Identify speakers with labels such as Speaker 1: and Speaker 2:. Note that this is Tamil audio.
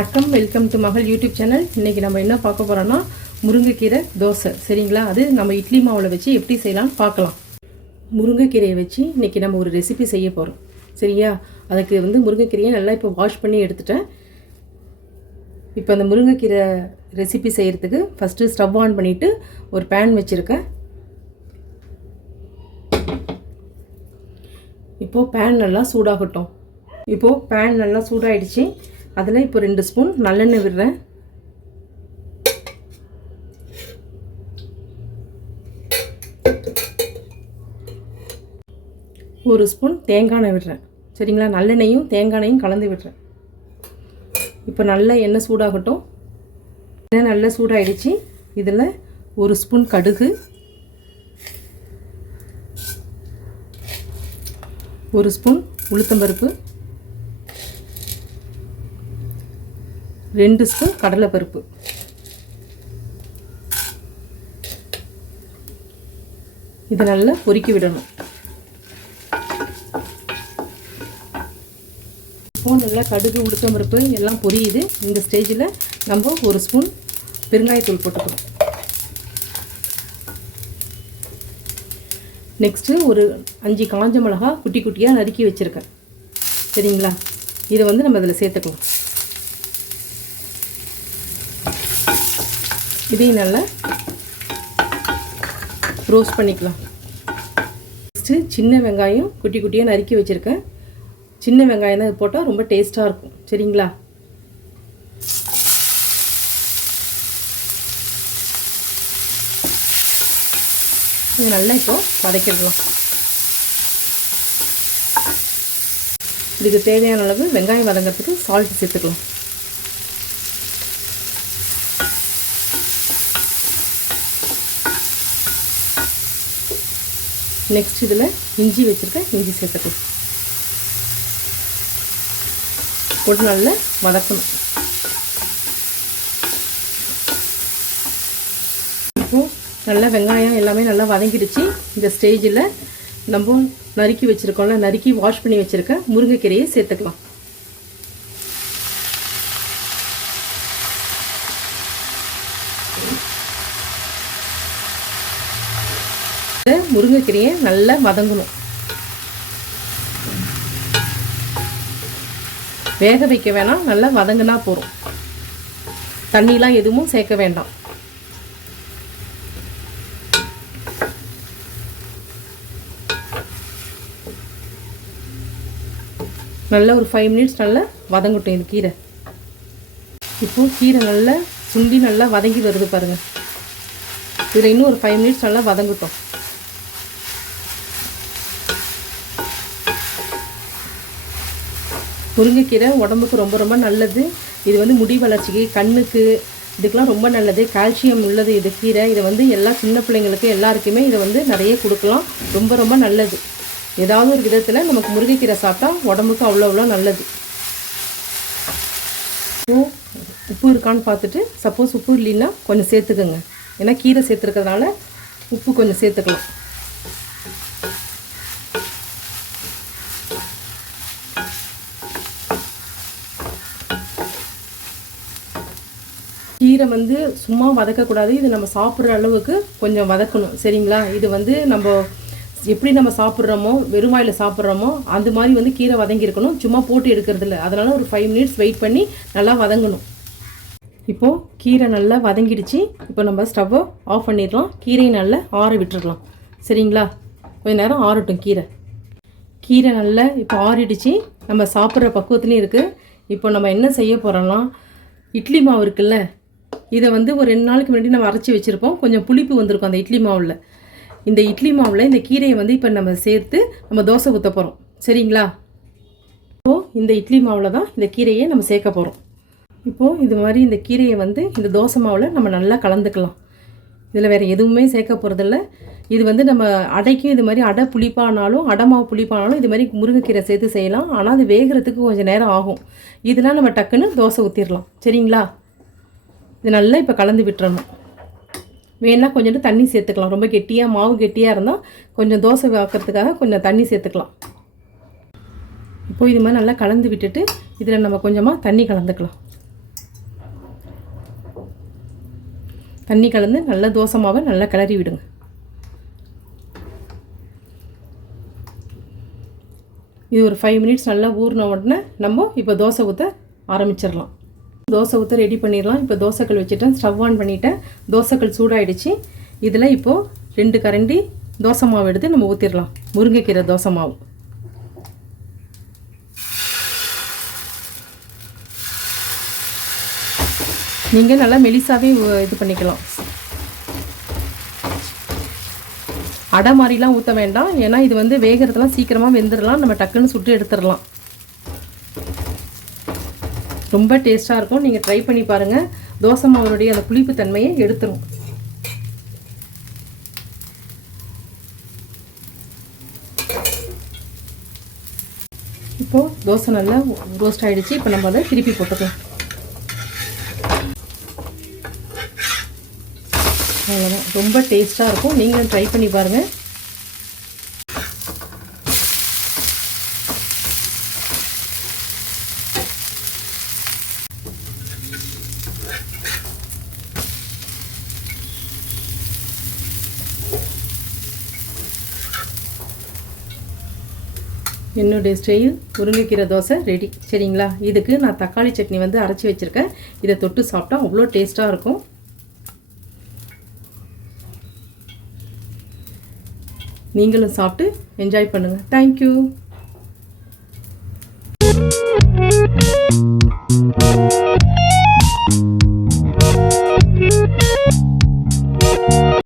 Speaker 1: வணக்கம். வெல்கம் டு மகள் யூடியூப் சேனல் இன்றைக்கி நம்ம என்ன பார்க்க போகிறோன்னா முருங்கைக்கீரை தோசை. சரிங்களா? அது நம்ம இட்லி மாவில் வச்சு எப்படி செய்யலாம்னு பார்க்கலாம். முருங்கைக்கீரையை வச்சு இன்றைக்கி நம்ம ஒரு ரெசிபி செய்ய போகிறோம் சரியா? அதுக்கு வந்து முருங்கைக்கீரையை நல்லா இப்போ வாஷ் பண்ணி எடுத்துட்டேன். இப்போ அந்த முருங்கைக்கீரை ரெசிபி செய்கிறதுக்கு ஃபஸ்ட்டு ஸ்டவ் ஆன் பண்ணிவிட்டு ஒரு பேன் வச்சுருக்கேன். இப்போது பேன் நல்லா சூடாகட்டும். இப்போது பேன் நல்லா சூடாயிடுச்சு. அதில் இப்போ ரெண்டு ஸ்பூன் நல்லெண்ணெய் விடுறேன். ஒரு ஸ்பூன் தேங்காய் எண்ணெய் விடுறேன். சரிங்களா? நல்லெண்ணெயும் தேங்காய் எண்ணெயும் கலந்து விடுறேன். இப்போ நல்லா எண்ணெய் சூடாகட்டும். எண்ணெய் நல்லா சூடாகிடுச்சு இதில் ஒரு ஸ்பூன் கடுகு. ஒரு ஸ்பூன் உளுத்தம்பருப்பு. ரெண்டு ஸ்பூன் கடலைப்பருப்பு. இதை நல்லா பொறுக்கி விடணும். ஸ்பூன் நல்லா கடுகு உளுத்தம்பருப்பு எல்லாம் பொரியுது. இந்த ஸ்டேஜில் நம்ம ஒரு ஸ்பூன் பெருங்காயத்தூள் போட்டுக்கணும். நெக்ஸ்ட்டு ஒரு அஞ்சு காஞ்ச மிளகா குட்டி குட்டியாக நறுக்கி வச்சுருக்கேன். சரிங்களா? இதை வந்து நம்ம இதில் சேர்த்துக்கலாம். இதையும் நல்லா ரோஸ்ட் பண்ணிக்கலாம். நெக்ஸ்ட்டு சின்ன வெங்காயம் குட்டி குட்டியாக நறுக்கி வச்சுருக்கேன். சின்ன வெங்காயம் தான் போட்டால் ரொம்ப டேஸ்ட்டாக இருக்கும். சரிங்களா? இது நல்லா இப்போது வதக்கிடலாம். இதுக்கு தேவையான அளவு வெங்காயம் வதங்கிறதுக்கு சால்ட் சேர்த்துக்கலாம். நெக்ஸ்ட் இதில் இஞ்சி வச்சுருக்கேன். இஞ்சி சேர்த்துக்கலாம் போட்டு நல்லா வதக்கணும். இப்போ நல்லா வெங்காயம் எல்லாமே நல்லா வதங்கிடுச்சு. இந்த ஸ்டேஜில் நம்ம நறுக்கி வச்சுருக்கோம்ல நறுக்கி வாஷ் பண்ணி வச்சுருக்க முருங்கைக்கீரையை சேர்த்துக்கலாம். முருங்கைக்கீரையை நல்லா வதங்கணும். வேக வைக்க வேணாம் நல்லா வதங்கினா போகிறோம் தண்ணிலாம் எதுவும் சேர்க்க வேண்டாம். நல்லா ஒரு ஃபைவ் மினிட்ஸ் நல்லா வதங்கட்டும் இந்த கீரை. இப்போ கீரை நல்லா சுண்டி நல்லா வதங்கி வருது பாருங்கள் இதில் இன்னும் ஒரு ஃபைவ் மினிட்ஸ் நல்லா வதங்கட்டும். முருங்கைக்கீரை உடம்புக்கு ரொம்ப ரொம்ப நல்லது. இது வந்து முடி வளர்ச்சிக்கு கண்ணுக்கு இதுக்கெலாம் ரொம்ப நல்லது. கால்சியம் உள்ளது இது கீரை. இதை வந்து எல்லா சின்ன பிள்ளைங்களுக்கு எல்லாருக்குமே இதை வந்து நிறைய கொடுக்கலாம். ரொம்ப ரொம்ப நல்லது. ஏதாவது ஒரு விதத்தில் நமக்கு முருங்கைக்கீரை சாப்பிட்டா உடம்புக்கு அவ்வளோ அவ்வளோ நல்லது. உப்பு இருக்கான்னு பார்த்துட்டு சப்போஸ் உப்பு இல்லைன்னா கொஞ்சம் சேர்த்துக்கோங்க. ஏன்னா கீரை சேர்த்துருக்கிறதுனால உப்பு கொஞ்சம் சேர்த்துக்கலாம். கீரை வந்து சும்மா வதக்கக்கூடாது. இது நம்ம சாப்பிட்ற அளவுக்கு கொஞ்சம் வதக்கணும். சரிங்களா? இது வந்து நம்ம எப்படி நம்ம சாப்பிட்றோமோ வெறும் வாயில் சாப்பிட்றோமோ அந்த மாதிரி வந்து கீரை வதங்கியிருக்கணும் சும்மா போட்டு எடுக்கிறது இல்லை அதனால் ஒரு ஃபைவ் மினிட்ஸ் வெயிட் பண்ணி நல்லா வதங்கணும். இப்போது கீரை நல்லா வதங்கிடுச்சு. இப்போ நம்ம ஸ்டவ்வை ஆஃப் பண்ணிடலாம். கீரையை நல்லா ஆற விட்டுடலாம். சரிங்களா? கொஞ்ச நேரம் ஆறட்டும் கீரை. கீரை நல்லா இப்போ ஆறிடுச்சு. நம்ம சாப்பிட்ற பக்குவத்துலேயும் இருக்குது இப்போ நம்ம என்ன செய்ய போகிறோம்னா இட்லி மாவு இருக்குல்ல இதை வந்து ஒரு ரெண்டு நாளுக்கு முன்னாடி நம்ம அரைச்சி வச்சுருப்போம். கொஞ்சம் புளிப்பு வந்திருக்கும் அந்த இட்லி மாவில். இந்த இட்லி மாவில் இந்த கீரையை வந்து இப்போ நம்ம சேர்த்து நம்ம தோசை ஊற்ற போகிறோம் சரிங்களா? இப்போது இந்த இட்லி மாவில் தான் இந்த கீரையை நம்ம சேர்க்க போகிறோம் இப்போது இது மாதிரி இந்த கீரையை வந்து இந்த தோசை மாவில் நம்ம நல்லா கலந்துக்கலாம். இதில் வேறு எதுவுமே சேர்க்க போகிறதில்ல இது வந்து நம்ம அடைக்கும் இது மாதிரி அடை புளிப்பானாலும் அடை மாவு புளிப்பானாலும் இது மாதிரி முருங்கைக்கீரை சேர்த்து செய்யலாம். ஆனால் அது வேகிறதுக்கு கொஞ்சம் நேரம் ஆகும். இதெல்லாம் நம்ம டக்குன்னு தோசை ஊற்றிடலாம் சரிங்களா? இது நல்லா இப்போ கலந்து விட்டுறணும். வேணால் கொஞ்சோண்டு தண்ணி சேர்த்துக்கலாம். ரொம்ப கெட்டியாக மாவு கெட்டியாக இருந்தால் கொஞ்சம் தோசை வைக்கிறதுக்காக கொஞ்சம் தண்ணி சேர்த்துக்கலாம். இப்போ இது மாதிரி நல்லா கலந்து விட்டுட்டு இதில் நம்ம கொஞ்சமாக தண்ணி கலந்துக்கலாம். தண்ணி கலந்து நல்ல தோசை மாவை நல்லா கிளறி விடுங்க. இது ஒரு ஃபைவ் மினிட்ஸ் நல்லா ஊறின உடனே நம்ம இப்போ தோசை ஊற்ற ஆரம்பிச்சிடலாம். தோசை ஊற்ற ரெடி பண்ணிடலாம். இப்போ தோசைக்கல் வச்சுட்டேன். ஸ்டவ் ஆன் பண்ணிவிட்டேன் தோசைக்கல் சூடாயிடுச்சு. இதில் இப்போது ரெண்டு கரண்டி தோசை மாவு எடுத்து நம்ம ஊற்றிடலாம் முருங்கைக்கீரை தோசை மாவு. நீங்கள் நல்லா மெலிசாவே இது பண்ணிக்கலாம். அடை மாதிரிலாம் ஊற்ற வேண்டாம். ஏன்னா இது வந்து வேகிறதுலாம் சீக்கிரமாக வெந்துடலாம் நம்ம டக்குன்னு சுட்டு எடுத்துடலாம் ரொம்ப டேஸ்ட்டாக இருக்கும். நீங்கள் ட்ரை பண்ணி பாருங்கள் தோசை மாவுனுடைய அந்த புளிப்பு தன்மையை எடுத்துரும். இப்போது தோசை நல்லா ரோஸ்ட் ஆகிடுச்சு இப்போ நம்ம அதை திருப்பி போட்டுக்கலாம். அவ்வளோதான் ரொம்ப டேஸ்ட்டாக இருக்கும். நீங்களும் ட்ரை பண்ணி பாருங்கள் என்னுடைய ஸ்டைல் முருங்கைக்கீரை தோசை ரெடி சரிங்களா? இதுக்கு நான் தக்காளி சட்னி வந்து அரைச்சி வச்சுருக்கேன். இதை தொட்டு சாப்பிட்டா அவ்வளோ டேஸ்ட்டாக இருக்கும். நீங்களும் சாப்பிட்டு என்ஜாய் பண்ணுங்கள் தேங்க்யூ